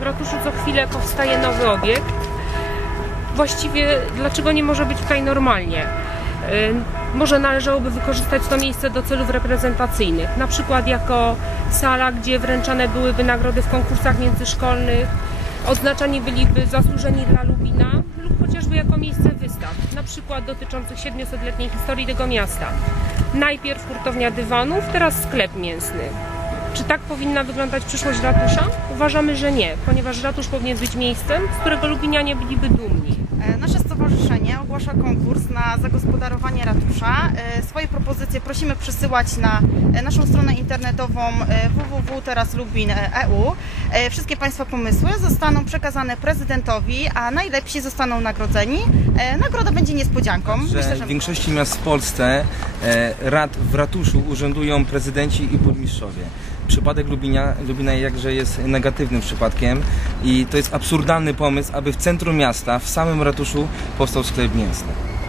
W ratuszu co chwilę powstaje nowy obiekt. Właściwie dlaczego nie może być tutaj normalnie? Y, Może należałoby wykorzystać to miejsce do celów reprezentacyjnych, na przykład jako sala, gdzie wręczane byłyby nagrody w konkursach międzyszkolnych, odznaczani byliby zasłużeni dla Lubina lub chociażby jako miejsce wystaw, na przykład dotyczących 700-letniej historii tego miasta. Najpierw hurtownia dywanów, teraz sklep mięsny. Czy tak powinna wyglądać przyszłość ratusza? Uważamy, że nie, ponieważ ratusz powinien być miejscem, z którego Lubinianie byliby dumni. E, Nasze stowarzyszenie ogłasza konkurs na zagospodarowanie ratusza. E, Swoje propozycje prosimy przesyłać na e, naszą stronę internetową www.teraslubin.eu. Wszystkie Państwa pomysły zostaną przekazane prezydentowi, a najlepsi zostaną nagrodzeni. Nagroda będzie niespodzianką. że w większości miast w Polsce rad w ratuszu urzędują prezydenci i burmistrzowie. Przypadek Lubinia, Lubina jakże jest negatywnym przypadkiem i to jest absurdalny pomysł, aby w centrum miasta, w samym ratuszu powstał sklep mięsny.